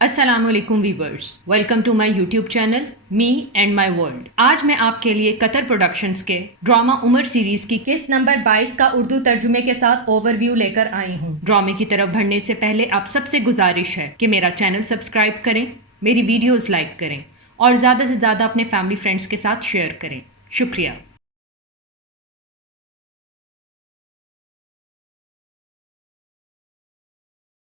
السلام علیکم viewers, welcome to my YouTube channel me and my world. آج میں آپ کے لیے قطر پروڈکشنز کے ڈرامہ عمر سیریز کی قسط نمبر 22 کا اردو ترجمے کے ساتھ اوور ویو لے کر آئی ہوں۔ ڈرامے کی طرف بڑھنے سے پہلے آپ سب سے گزارش ہے کہ میرا چینل سبسکرائب کریں، میری ویڈیوز لائک کریں اور زیادہ سے زیادہ اپنے فیملی فرینڈز کے ساتھ شیئر کریں۔ شکریہ۔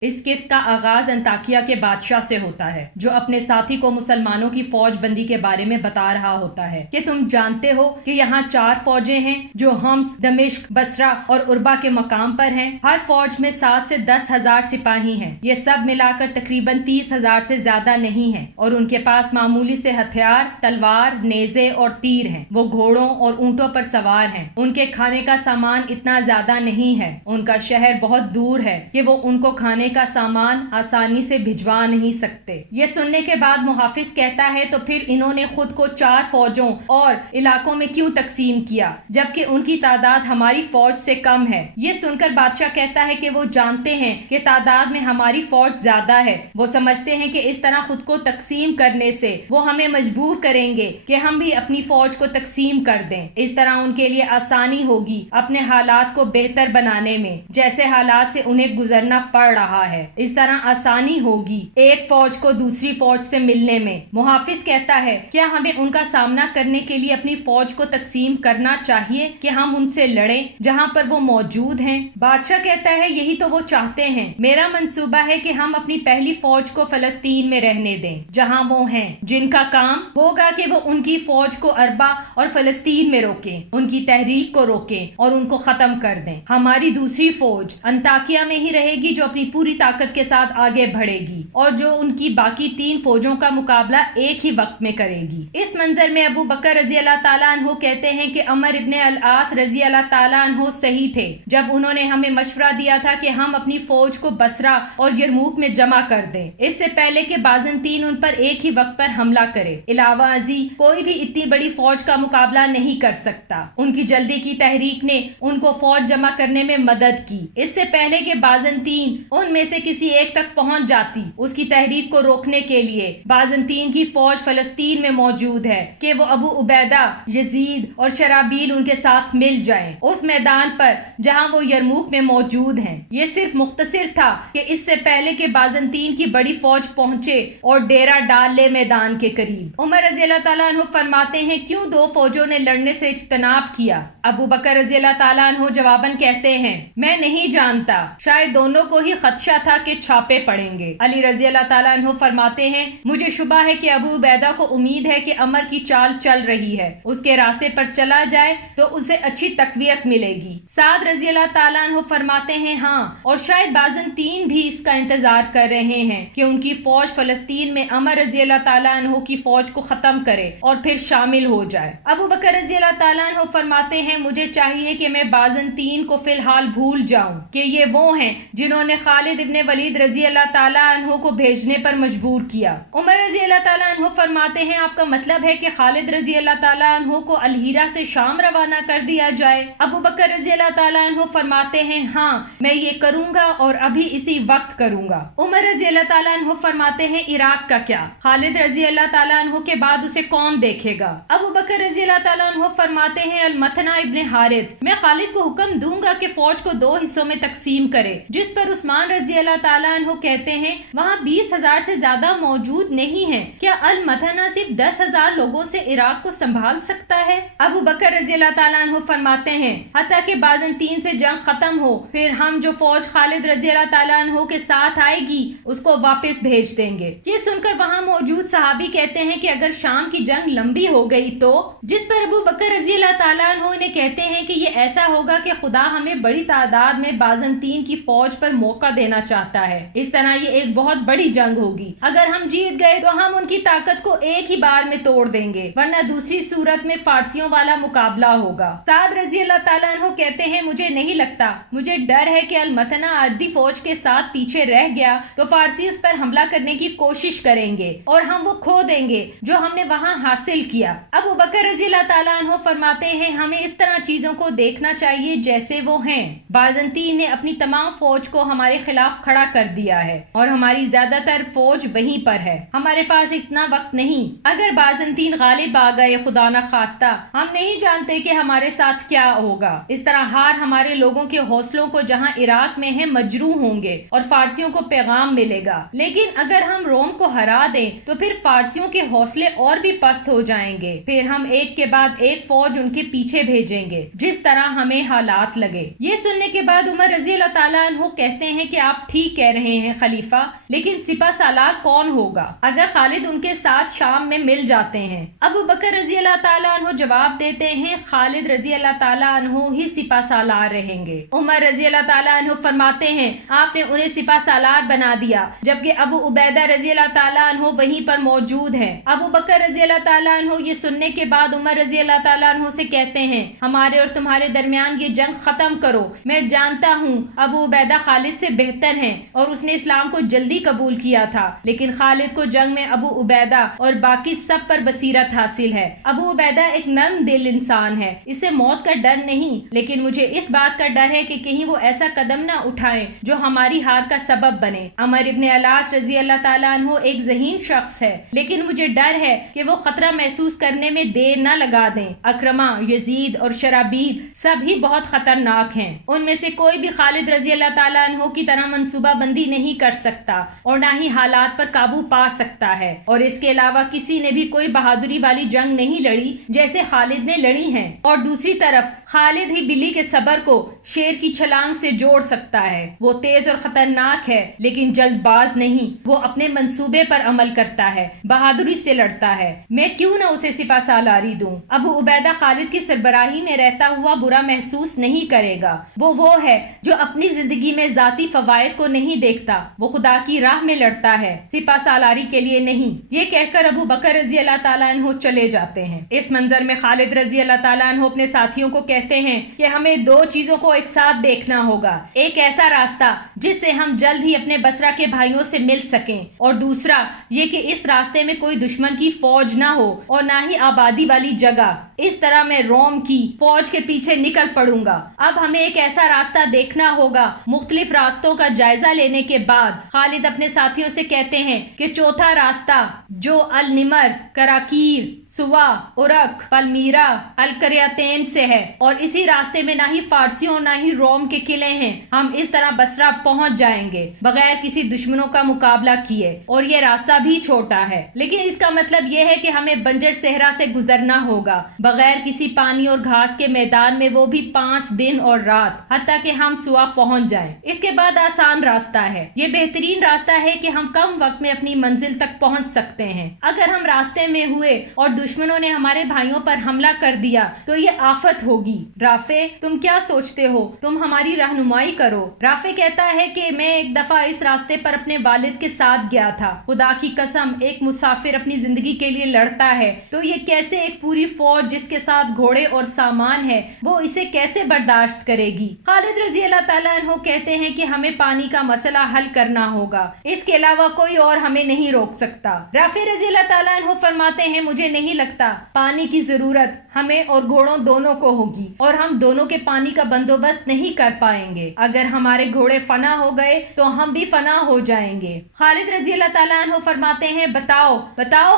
اس قسط کا آغاز انطاکیہ کے بادشاہ سے ہوتا ہے، جو اپنے ساتھی کو مسلمانوں کی فوج بندی کے بارے میں بتا رہا ہوتا ہے کہ تم جانتے ہو کہ یہاں 4 فوجیں ہیں جو حمص، دمشق، بصرہ اور عربہ کے مقام پر ہیں۔ ہر فوج میں 7 سے 10 ہزار سپاہی ہیں۔ یہ سب ملا کر تقریباً 30 ہزار سے زیادہ نہیں ہیں، اور ان کے پاس معمولی سے ہتھیار، تلوار، نیزے اور تیر ہیں۔ وہ گھوڑوں اور اونٹوں پر سوار ہیں۔ ان کے کھانے کا سامان اتنا زیادہ نہیں ہے، ان کا شہر بہت دور ہے کہ وہ ان کو کھانے کا سامان آسانی سے بھجوا نہیں سکتے۔ یہ سننے کے بعد محافظ کہتا ہے تو پھر انہوں نے خود کو 4 فوجوں اور علاقوں میں کیوں تقسیم کیا جبکہ ان کی تعداد ہماری فوج سے کم ہے؟ یہ سن کر بادشاہ کہتا ہے کہ وہ جانتے ہیں کہ تعداد میں ہماری فوج زیادہ ہے۔ وہ سمجھتے ہیں کہ اس طرح خود کو تقسیم کرنے سے وہ ہمیں مجبور کریں گے کہ ہم بھی اپنی فوج کو تقسیم کر دیں۔ اس طرح ان کے لیے آسانی ہوگی اپنے حالات کو بہتر بنانے میں، جیسے حالات سے انہیں گزرنا پڑ رہا ہے۔ اس طرح آسانی ہوگی ایک فوج کو دوسری فوج سے ملنے میں۔ محافظ کہتا ہے، کیا ہمیں ان کا سامنا کرنے کے لیے اپنی فوج کو تقسیم کرنا چاہیے کہ ہم ان سے لڑیں جہاں پر وہ موجود ہیں؟ بادشاہ کہتا ہے، یہی تو وہ چاہتے ہیں۔ میرا منصوبہ ہے کہ ہم اپنی پہلی فوج کو فلسطین میں رہنے دیں جہاں وہ ہیں، جن کا کام ہوگا کہ وہ ان کی فوج کو عربہ اور فلسطین میں روکیں، ان کی تحریک کو روکیں اور ان کو ختم کر دیں۔ ہماری دوسری فوج انطاکیہ میں ہی رہے گی، جو اپنی پوری طاقت کے ساتھ آگے بڑھے گی اور جو ان کی باقی 3 فوجوں کا مقابلہ ایک ہی وقت میں کرے گی۔ اس منظر میں ابو بکر رضی اللہ تعالیٰ عنہ کہتے ہیں کہ عمر ابن العاص رضی اللہ تعالیٰ عنہ صحیح تھے جب انہوں نے ہمیں مشورہ دیا تھا کہ ہم اپنی فوج کو بصرہ اور یرموک میں جمع کر دیں، اس سے پہلے کہ بازنطین ان پر ایک ہی وقت پر حملہ کرے۔ علاوہ ازیں کوئی بھی اتنی بڑی فوج کا مقابلہ نہیں کر سکتا۔ ان کی جلدی کی تحریک نے ان کو فوج جمع کرنے میں مدد کی۔ اس سے پہلے کہ بازنطین ان میں سے کسی ایک تک پہنچ جاتی، اس کی تحریک کو روکنے کے لیے بازنطین کی فوج فلسطین میں موجود ہے کہ وہ ابو عبیدہ، یزید اور شرابیل ان کے ساتھ مل جائیں اس میدان پر جہاں وہ یرموک میں موجود ہیں۔ یہ صرف مختصر تھا کہ اس سے پہلے کہ بازنطین کی بڑی فوج پہنچے اور ڈیرا ڈال لے میدان کے قریب۔ عمر رضی اللہ تعالیٰ عنہ فرماتے ہیں، کیوں 2 فوجوں نے لڑنے سے اجتناب کیا؟ ابو بکر رضی اللہ تعالیٰ عنہ جواباً کہتے ہیں، میں نہیں جانتا، شاید دونوں کو ہی خدشہ تھا کہ چھاپے پڑیں گے۔ علی رضی اللہ تعالیٰ عنہ فرماتے ہیں، مجھے شبہ ہے کہ ابو عبیدہ کو امید ہے کہ عمر کی چال چل رہی ہے، اس کے راستے پر چلا جائے تو اسے اچھی تقویت ملے گی۔ سعد رضی اللہ تعالیٰ عنہ فرماتے ہیں، ہاں، اور شاید بازنطین بھی اس کا انتظار کر رہے ہیں کہ ان کی فوج فلسطین میں عمر رضی اللہ تعالیٰ عنہ کی فوج کو ختم کرے اور پھر شامل ہو جائے۔ ابو بکر رضی اللہ تعالیٰ عنہ فرماتے ہیں، مجھے چاہیے کہ میں بازنطین کو فی الحال بھول جاؤں کہ یہ وہ ہیں جنہوں نے خالد ابن ولید رضی اللہ تعالیٰ عنہ کو بھیجنے پر مجبور کیا۔ عمر رضی اللہ تعالیٰ عنہ فرماتے ہیں، آپ کا مطلب ہے کہ خالد رضی اللہ تعالیٰ عنہ کو الہیرہ سے شام روانہ کر دیا جائے؟ ابو بکر رضی اللہ تعالیٰ عنہ فرماتے ہیں، ہاں، میں یہ کروں گا اور ابھی اسی وقت کروں گا۔ عمر رضی اللہ تعالیٰ عنہ فرماتے ہیں، عراق کا کیا؟ خالد رضی اللہ تعالیٰ عنہ کے بعد اسے کون دیکھے گا؟ ابو بکر رضی اللہ تعالیٰ عنہ فرماتے ہیں، المثنہ ابن حارث، میں خالد کو حکم دوں گا کہ فوج کو 2 حصوں میں تقسیم کرے، جس پر عثمان رضی اللہ تعالیٰ عنہ کہتے ہیں، وہاں 20 ہزار سے زیادہ موجود نہیں ہیں، کیا المثنہ صرف 10 ہزار لوگوں سے عراق کو سنبھال سکتا ہے؟ ابو بکر رضی اللہ تعالیٰ عنہ فرماتے ہیں، حتیٰ کہ بازنطین سے جنگ ختم ہو، پھر ہم جو فوج خالد رضی اللہ تعالیٰ عنہ کے ساتھ آئے گی اس کو واپس بھیج دیں گے۔ یہ سن کر وہاں موجود صحابی کہتے ہیں کہ اگر شام کی جنگ لمبی ہو گئی تو؟ جس پر ابو بکر رضی اللہ تعالیٰ عنہ انہیں کہتے ہیں کہ یہ ایسا ہوگا کہ خدا ہمیں بڑی تعداد میں بازنطین کی فوج پر موقع دینا چاہتا ہے، اس طرح یہ ایک بہت بڑی جنگ ہوگی۔ اگر ہم جیت گئے تو ہم ان کی طاقت کو ایک ہی بار میں توڑ دیں گے، ورنہ دوسری صورت میں فارسیوں والا مقابلہ ہوگا۔ سعد رضی اللہ تعالیٰ عنہ کہتے ہیں، مجھے نہیں لگتا، مجھے ڈر ہے کہ المثنہ آدھی فوج کے ساتھ پیچھے رہ گیا تو فارسی اس پر حملہ کرنے کی کوشش کریں گے اور ہم وہ کھو دیں گے جو ہم نے وہاں حاصل کیا۔ ابو بکر رضی اللہ تعالیٰ عنہ فرماتے ہیں، ہمیں اس طرح چیزوں کو دیکھنا چاہیے جیسے وہ ہیں۔ بازنطین نے اپنی تمام فوج کو ہمارے خلاف خلاف کھڑا کر دیا ہے اور ہماری زیادہ تر فوج وہیں پر ہے. ہمارے پاس اتنا وقت نہیں. اگر بازنطین غالب آ گئے خدا نہ خواستہ، ہم نہیں جانتے کہ ہمارے ساتھ کیا ہوگا. اس طرح ہار ہمارے لوگوں کے حوصلوں کو جہاں عراق میں ہیں مجروح ہوں گے اور فارسیوں کو پیغام ملے گا. لیکن اگر ہم روم کو ہرا دیں تو پھر فارسیوں کے حوصلے اور بھی پست ہو جائیں گے. پھر ہم ایک کے بعد ایک فوج ان کے پیچھے بھیجیں گے جس طرح ہمیں حالات لگے. یہ سننے کے بعد عمر رضی اللہ تعالیٰ عنہ کہتے ہیں کہ آپ ٹھیک کہہ رہے ہیں خلیفہ، لیکن سپہ سالار کون ہوگا اگر خالد ان کے ساتھ شام میں مل جاتے ہیں؟ ابو بکر رضی اللہ تعالیٰ عنہ جواب دیتے ہیں خالد رضی اللہ تعالیٰ عنہ ہی سپہ سالار رہیں گے. عمر رضی اللہ تعالیٰ عنہ فرماتے ہیں آپ نے انہیں سپہ سالار بنا دیا جبکہ ابو عبیدہ رضی اللہ تعالیٰ عنہ وہیں پر موجود ہیں. ابو بکر رضی اللہ تعالیٰ عنہ یہ سننے کے بعد عمر رضی اللہ تعالیٰ عنہ سے کہتے ہیں ہمارے اور تمہارے درمیان یہ جنگ ختم کرو. میں جانتا ہوں ابو عبیدہ خالد سے بہتر ہیں اور اس نے اسلام کو جلدی قبول کیا تھا، لیکن خالد کو جنگ میں ابو عبیدہ اور باقی سب پر بصیرت حاصل ہے. ابو عبیدہ ایک نرم دل انسان ہے، اسے موت کا ڈر نہیں، لیکن مجھے اس بات کا ڈر ہے کہ کہیں وہ ایسا قدم نہ اٹھائیں جو ہماری ہار کا سبب بنے. عمر ابن علاس رضی اللہ تعالیٰ عنہ ایک ذہین شخص ہے، لیکن مجھے ڈر ہے کہ وہ خطرہ محسوس کرنے میں دیر نہ لگا دیں. اکرمہ، یزید اور شرابیل سب ہی بہت خطرناک ہیں. ان میں سے کوئی بھی خالد رضی اللہ تعالیٰ عنہ کی طرح منصوبہ بندی نہیں کر سکتا اور نہ ہی حالات پر قابو پا سکتا ہے. اور اس کے علاوہ کسی نے بھی کوئی بہادری والی جنگ نہیں لڑی جیسے خالد نے لڑی ہیں. اور دوسری طرف خالد ہی بلی کے صبر کو شیر کی چھلانگ سے جوڑ سکتا ہے. وہ تیز اور خطرناک ہے لیکن جلد باز نہیں. وہ اپنے منصوبے پر عمل کرتا ہے، بہادری سے لڑتا ہے. میں کیوں نہ اسے سپہ سالاری دوں؟ ابو عبیدہ خالد کی سربراہی میں رہتا ہوا برا محسوس نہیں کرے گا. وہ ہے جو اپنی زندگی میں ذاتی فوائد کو نہیں دیکھتا، وہ خدا کی راہ میں لڑتا ہے، سپہ سالاری کے لیے نہیں. یہ کہہ کر ابو بکر رضی اللہ تعالیٰ عنہ چلے جاتے ہیں. اس منظر میں خالد رضی اللہ تعالیٰ عنہ اپنے ساتھیوں کو کہتے ہیں کہ ہمیں دو چیزوں کو ایک ساتھ دیکھنا ہوگا. ایک ایسا راستہ جس سے ہم جلد ہی اپنے بصرہ کے بھائیوں سے مل سکیں، اور دوسرا یہ کہ اس راستے میں کوئی دشمن کی فوج نہ ہو اور نہ ہی آبادی والی جگہ. اس طرح میں روم کی فوج کے پیچھے نکل پڑوں گا. اب ہمیں ایک ایسا راستہ دیکھنا ہوگا. مختلف راستوں کا جائزہ لینے کے بعد خالد اپنے ساتھیوں سے کہتے ہیں کہ چوتھا راستہ جو النمر، کراکیر، سوا، ارک، پلمیرا، القریتین سے ہے، اور اسی راستے میں نہ ہی فارسیوں نہ ہی روم کے قلعے ہیں. ہم اس طرح بصرہ پہنچ جائیں گے بغیر کسی دشمنوں کا مقابلہ کیے. اور یہ راستہ بھی چھوٹا ہے، لیکن اس کا مطلب یہ ہے کہ ہمیں بنجر صحرا سے گزرنا ہوگا بغیر کسی پانی اور گھاس کے میدان میں، وہ بھی 5 دن اور رات، حتیٰ کہ ہم سوا پہنچ جائیں. اس کے بعد آسان راستہ ہے. یہ بہترین راستہ ہے کہ ہم کم وقت میں اپنی منزل تک پہنچ سکتے ہیں. اگر ہم راستے میں ہوئے اور دشمنوں نے ہمارے بھائیوں پر حملہ کر دیا تو یہ آفت ہوگی. رافع، تم کیا سوچتے ہو؟ تم ہماری رہنمائی کرو. رافع کہتا ہے کہ میں ایک دفعہ اس راستے پر اپنے والد کے ساتھ گیا تھا. خدا کی قسم، ایک مسافر اپنی زندگی کے لیے لڑتا ہے تو یہ کیسے ایک پوری فوج جس کے ساتھ گھوڑے اور سامان ہے وہ اسے کیسے برداشت کرے گی؟ خالد رضی اللہ تعالیٰ عنہ کہتے ہیں کہ ہمیں پانی کا مسئلہ حل کرنا ہوگا، اس کے علاوہ کوئی اور ہمیں نہیں روک سکتا. رافع رضی اللہ تعالیٰ عنہ فرماتے ہیں مجھے نہیں لگتا پانی کی ضرورت ہمیں اور گھوڑوں دونوں کو ہوگی، اور ہم دونوں کے پانی کا بندوبست نہیں کر پائیں گے. اگر ہمارے گھوڑے فنا ہو گئے تو ہم بھی فنا ہو جائیں گے. خالد رضی اللہ تعالیٰ عنہ فرماتے ہیں بتاؤ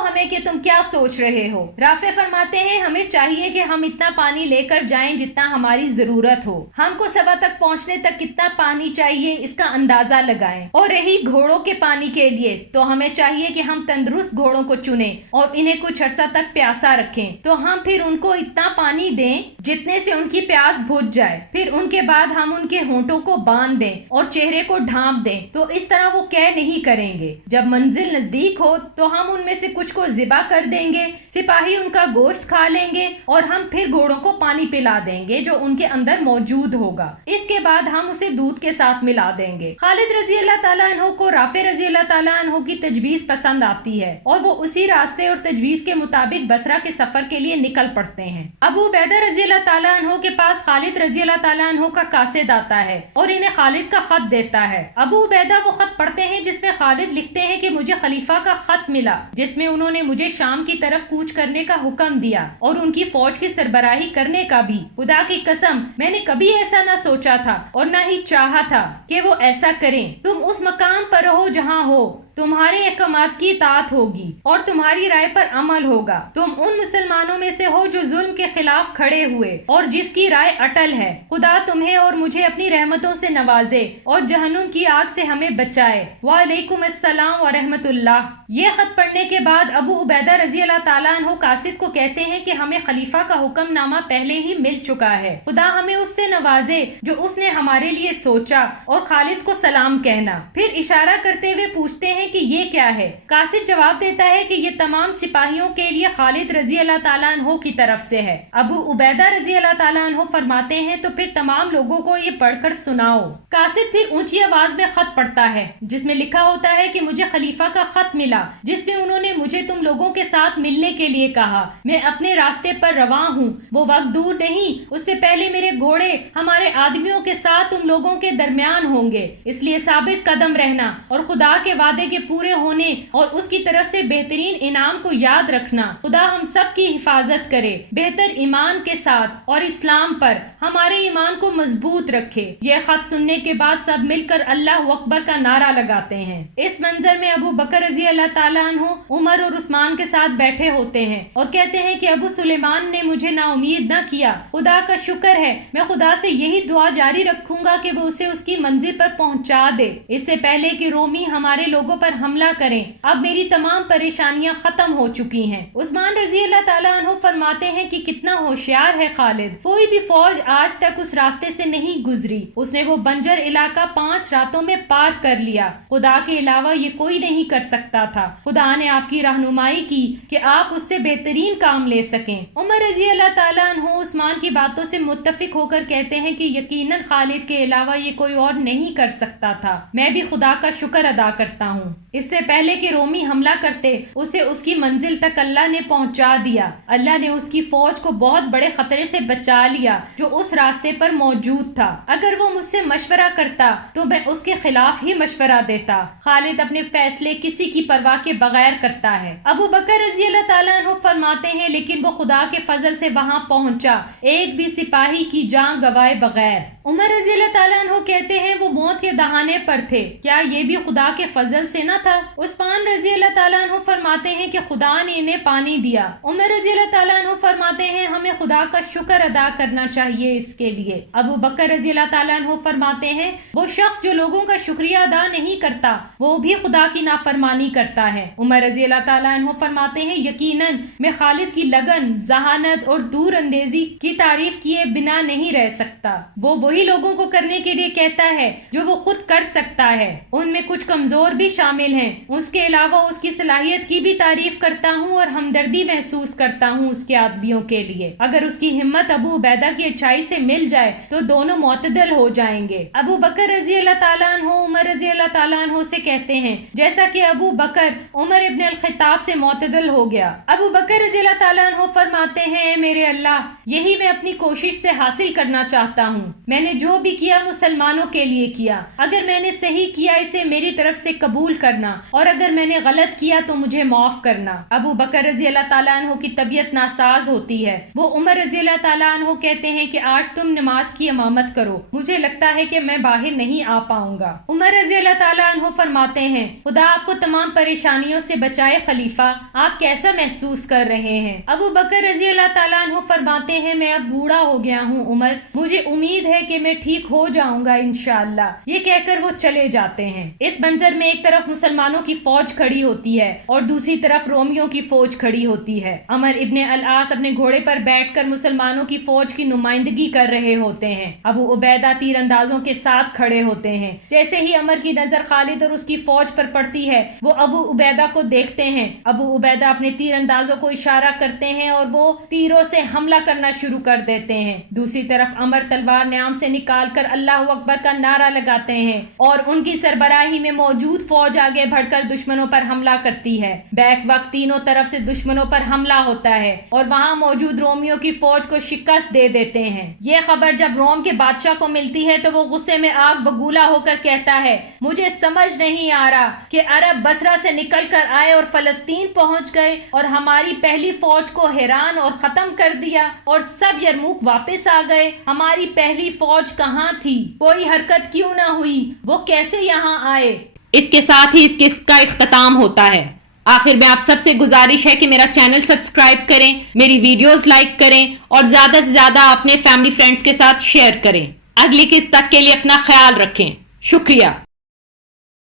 ہمیں کہ تم کیا سوچ رہے ہو؟ رافع فرماتے ہیں ہمیں چاہیے کہ ہم اتنا پانی لے کر جائیں جتنا ہماری ضرورت ہو. ہم کو سبا تک پہنچنے تک کتنا پانی چاہیے اس کا اندازہ لگائیں. اور رہی گھوڑوں کے پانی کے لیے تو ہمیں چاہیے کہ ہم تندرست گھوڑوں کو چنیں اور انہیں کچھ عرصہ تک پیاسا رکھیں. تو ہم پھر ان کو اتنا پانی دیں جتنے سے ان کی پیاس بجھ جائے. پھر ان کے بعد ہم ان کے ہونٹوں کو باندھ دیں اور چہرے کو ڈھانپ دیں. تو اس طرح وہ کہہ نہیں کریں گے. جب منزل نزدیک ہو تو ہم ان میں سے کچھ کو ذبح کر دیں گے. سپاہی ان کا گوشت کھا لیں گے اور ہم پھر گھوڑوں کو پانی پلا دیں گے جو ان کے اندر موجود ہوگا. اس کے بعد ہم اسے دودھ کے ساتھ ملا دیں گے. خالد رضی اللہ تعالیٰ عنہ کو رافع رضی اللہ تعالیٰ عنہ کی تجویز پسند آتی ہے اور وہ اسی راستے اور تجویز کے مطابق مطابق بصرہ کے سفر کے لیے نکل پڑتے ہیں۔ ابو عبیدہ رضی اللہ تعالیٰ عنہ کے پاس خالد رضی اللہ تعالیٰ عنہ کا قاصد آتا ہے اور انہیں خالد کا خط دیتا ہے۔ ابو عبیدہ وہ خط پڑھتے ہیں جس میں خالد لکھتے ہیں کہ مجھے خلیفہ کا خط ملا جس میں انہوں نے مجھے شام کی طرف کوچ کرنے کا حکم دیا اور ان کی فوج کی سربراہی کرنے کا بھی۔ خدا کی قسم میں نے کبھی ایسا نہ سوچا تھا اور نہ ہی چاہا تھا کہ وہ ایسا کریں۔ تم اس مقام پر رہو جہاں ہو، تمہارے احکامات کی اطاعت ہوگی اور تمہاری رائے پر عمل ہوگا۔ تم ان مسلمانوں میں سے ہو جو ظلم کے خلاف کھڑے ہوئے اور جس کی رائے اٹل ہے۔ خدا تمہیں اور مجھے اپنی رحمتوں سے نوازے اور جہنم کی آگ سے ہمیں بچائے۔ وعلیکم السلام ورحمۃ اللہ۔ یہ خط پڑھنے کے بعد ابو عبیدہ رضی اللہ تعالیٰ عنہ قاصد کو کہتے ہیں کہ ہمیں خلیفہ کا حکم نامہ پہلے ہی مل چکا ہے، خدا ہمیں اس سے نوازے جو اس نے ہمارے لیے سوچا، اور خالد کو سلام کہنا۔ پھر اشارہ کرتے ہوئے پوچھتے ہیں کہ یہ کیا ہے؟ قاصد جواب دیتا ہے کہ یہ تمام سپاہیوں کے لیے خالد رضی اللہ تعالیٰ عنہ کی طرف سے ہے۔ ابو عبیدہ رضی اللہ تعالیٰ عنہ فرماتے ہیں تو پھر تمام لوگوں کو یہ پڑھ کر سناؤ۔ قاصد پھر اونچی آواز میں خط پڑھتا ہے جس میں لکھا ہوتا ہے کہ مجھے خلیفہ کا خط ملا جس میں انہوں نے مجھے تم لوگوں کے ساتھ ملنے کے لیے کہا۔ میں اپنے راستے پر رواں ہوں، وہ وقت دور نہیں، اس سے پہلے میرے گھوڑے ہمارے آدمیوں کے ساتھ تم لوگوں کے درمیان ہوں گے، اس لیے ثابت قدم رہنا اور خدا کے وعدے کے پورے ہونے اور اس کی طرف سے بہترین انعام کو یاد رکھنا۔ خدا ہم سب کی حفاظت کرے، بہتر ایمان کے ساتھ اور اسلام پر ہمارے ایمان کو مضبوط رکھے۔ یہ خط سننے کے بعد سب مل کر اللہ اکبر کا نعرہ لگاتے ہیں۔ اس منظر میں ابو بکر رضی اللہ تعالیٰ عنہ عمر اور عثمان کے ساتھ بیٹھے ہوتے ہیں اور کہتے ہیں کہ ابو سلیمان نے مجھے نا امید نہ کیا، خدا کا شکر ہے، میں خدا سے یہی دعا جاری رکھوں گا کہ وہ اسے اس کی منزل پر پہنچا دے اس سے پہلے کہ رومی ہمارے لوگوں پر حملہ کریں۔ اب میری تمام پریشانیاں ختم ہو چکی ہیں۔ عثمان رضی اللہ تعالیٰ عنہ فرماتے ہیں کہ کتنا ہوشیار ہے خالد، کوئی بھی فوج آج تک اس راستے سے نہیں گزری، اس نے وہ بنجر علاقہ 5 راتوں میں پار کر لیا، خدا کے علاوہ یہ کوئی نہیں کر سکتا تھا۔ خدا نے آپ کی رہنمائی کی کہ آپ اس سے بہترین کام لے سکیں۔ عمر رضی اللہ تعالیٰ عنہ عثمان کی باتوں سے متفق ہو کر کہتے ہیں کہ یقیناً خالد کے علاوہ یہ کوئی اور نہیں کر سکتا تھا، میں بھی خدا کا شکر ادا کرتا ہوں، اس سے پہلے کہ رومی حملہ کرتے اسے اس کی منزل تک اللہ نے پہنچا دیا۔ اللہ نے اس کی فوج کو بہت بڑے خطرے سے بچا لیا جو اس راستے پر موجود تھا۔ اگر وہ مجھ سے مشورہ کرتا تو میں اس کے خلاف ہی مشورہ دیتا۔ خالد اپنے فیصلے کسی کی پرواہ کے بغیر کرتا ہے۔ ابو بکر رضی اللہ تعالیٰ عنہ فرماتے ہیں لیکن وہ خدا کے فضل سے وہاں پہنچا ایک بھی سپاہی کی جان گوائے بغیر۔ عمر رضی اللہ تعالیٰ عنہ کہتے ہیں وہ موت کے دہانے پر تھے، کیا یہ بھی خدا کے فضل سے نہ تھا؟ عثمان رضی اللہ تعالیٰ عنہ فرماتے ہیں کہ خدا نے انہیں پانی دیا۔ عمر رضی اللہ تعالیٰ عنہ فرماتے ہیں ہمیں خدا کا شکر ادا کرنا چاہیے اس کے لیے۔ ابو بکر رضی اللہ تعالیٰ عنہ فرماتے ہیں وہ شخص جو لوگوں کا شکریہ ادا نہیں کرتا وہ بھی خدا کی نافرمانی کرتا ہے۔ عمر رضی اللہ تعالیٰ عنہ فرماتے ہیں یقیناً میں خالد کی لگن، ذہانت اور دور اندیزی کی تعریف کیے بنا نہیں رہ سکتا۔ وہ وہی لوگوں کو کرنے کے لیے کہتا ہے جو وہ خود کر سکتا ہے، ان میں کچھ کمزور بھی شامل ہیں۔ اس کے علاوہ اس کی صلاحیت کی بھی تعریف کرتا ہوں اور ہمدردی محسوس کرتا ہوں اس کے آدمیوں کے لیے۔ اگر اس کی ہمت ابو عبیدہ کی اچھائی سے مل جائے تو دونوں معتدل ہو جائیں گے۔ ابو بکر رضی اللہ تعالیٰ عنہ عمر رضی اللہ تعالیٰ عنہ سے کہتے ہیں جیسا کہ ابو بکر عمر ابن الخطاب سے معتدل ہو گیا۔ ابو بکر رضی اللہ تعالیٰ عنہ فرماتے ہیں اے میرے اللہ، یہی میں اپنی کوشش سے حاصل کرنا چاہتا ہوں۔ میں نے جو بھی کیا مسلمانوں کے لیے کیا، اگر میں نے صحیح کیا اسے میری طرف سے قبول کرنا اور اگر میں نے غلط کیا تو مجھے معاف کرنا۔ ابو بکر رضی اللہ تعالیٰ عنہ کی طبیعت ناساز ہوتی ہے، وہ عمر رضی اللہ تعالیٰ عنہ کہتے ہیں کہ آج تم نماز کی امامت کرو، مجھے لگتا ہے کہ میں باہر نہیں آ پاؤں گا۔ عمر رضی اللہ تعالیٰ عنہ فرماتے ہیں خدا آپ کو تمام پریشانیوں سے بچائے خلیفہ، آپ کیسا محسوس کر رہے ہیں؟ ابو بکر رضی اللہ تعالیٰ عنہ فرماتے ہیں میں اب بوڑھا ہو گیا ہوں عمر، مجھے امید ہے کہ میں ٹھیک ہو جاؤں گا انشاءاللہ۔ یہ کہہ کر وہ چلے جاتے ہیں۔ اس منظر میں ایک طرف مسلمانوں کی فوج کھڑی ہوتی ہے اور دوسری طرف رومیوں کی فوج کھڑی ہوتی ہے۔ عمر ابن العاص اپنے گھوڑے پر بیٹھ کر مسلمانوں کی فوج کی نمائندگی کر رہے ہوتے ہیں۔ ابو عبیدہ تیر اندازوں کے ساتھ کھڑے ہوتے ہیں۔ جیسے ہی عمر کی نظر خالد اور اس کی فوج پر پڑتی ہے وہ ابو عبیدہ کو دیکھتے ہیں۔ ابو عبیدہ اپنے تیر اندازوں کو اشارہ کرتے ہیں اور وہ تیروں سے حملہ کرنا شروع کر دیتے ہیں۔ دوسری طرف عمر تلوار نیام سے نکال کر اللہ اکبر کا نعرہ لگاتے ہیں اور ان کی سربراہی میں موجود فوج آگے بڑھ کر دشمنوں پر حملہ کرتی ہے۔ بیک وقت تینوں طرف سے دشمنوں پر حملہ ہوتا ہے اور وہاں موجود رومیوں کی فوج کو شکست دے دیتے ہیں۔ یہ خبر جب روم کے بادشاہ کو ملتی ہے تو وہ غصے میں آگ بگولا ہو کر کہتا ہے، مجھے سمجھ نہیں آ رہا کہ عرب بصرہ سے نکل کر آئے اور فلسطین پہنچ گئے اور ہماری پہلی فوج کو حیران اور ختم کر دیا اور سب یرموک واپس آ گئے۔ ہماری پہلی فوج کہاں تھی؟ کوئی حرکت کیوں نہ ہوئی؟ وہ کیسے یہاں آئے؟ اس کے ساتھ ہی اس قسط کا اختتام ہوتا ہے۔ آخر میں آپ سب سے گزارش ہے کہ میرا چینل سبسکرائب کریں، میری ویڈیوز لائک کریں اور زیادہ سے زیادہ اپنے فیملی فرینڈز کے ساتھ شیئر کریں۔ اگلی قسط تک کے لیے اپنا خیال رکھیں۔ شکریہ۔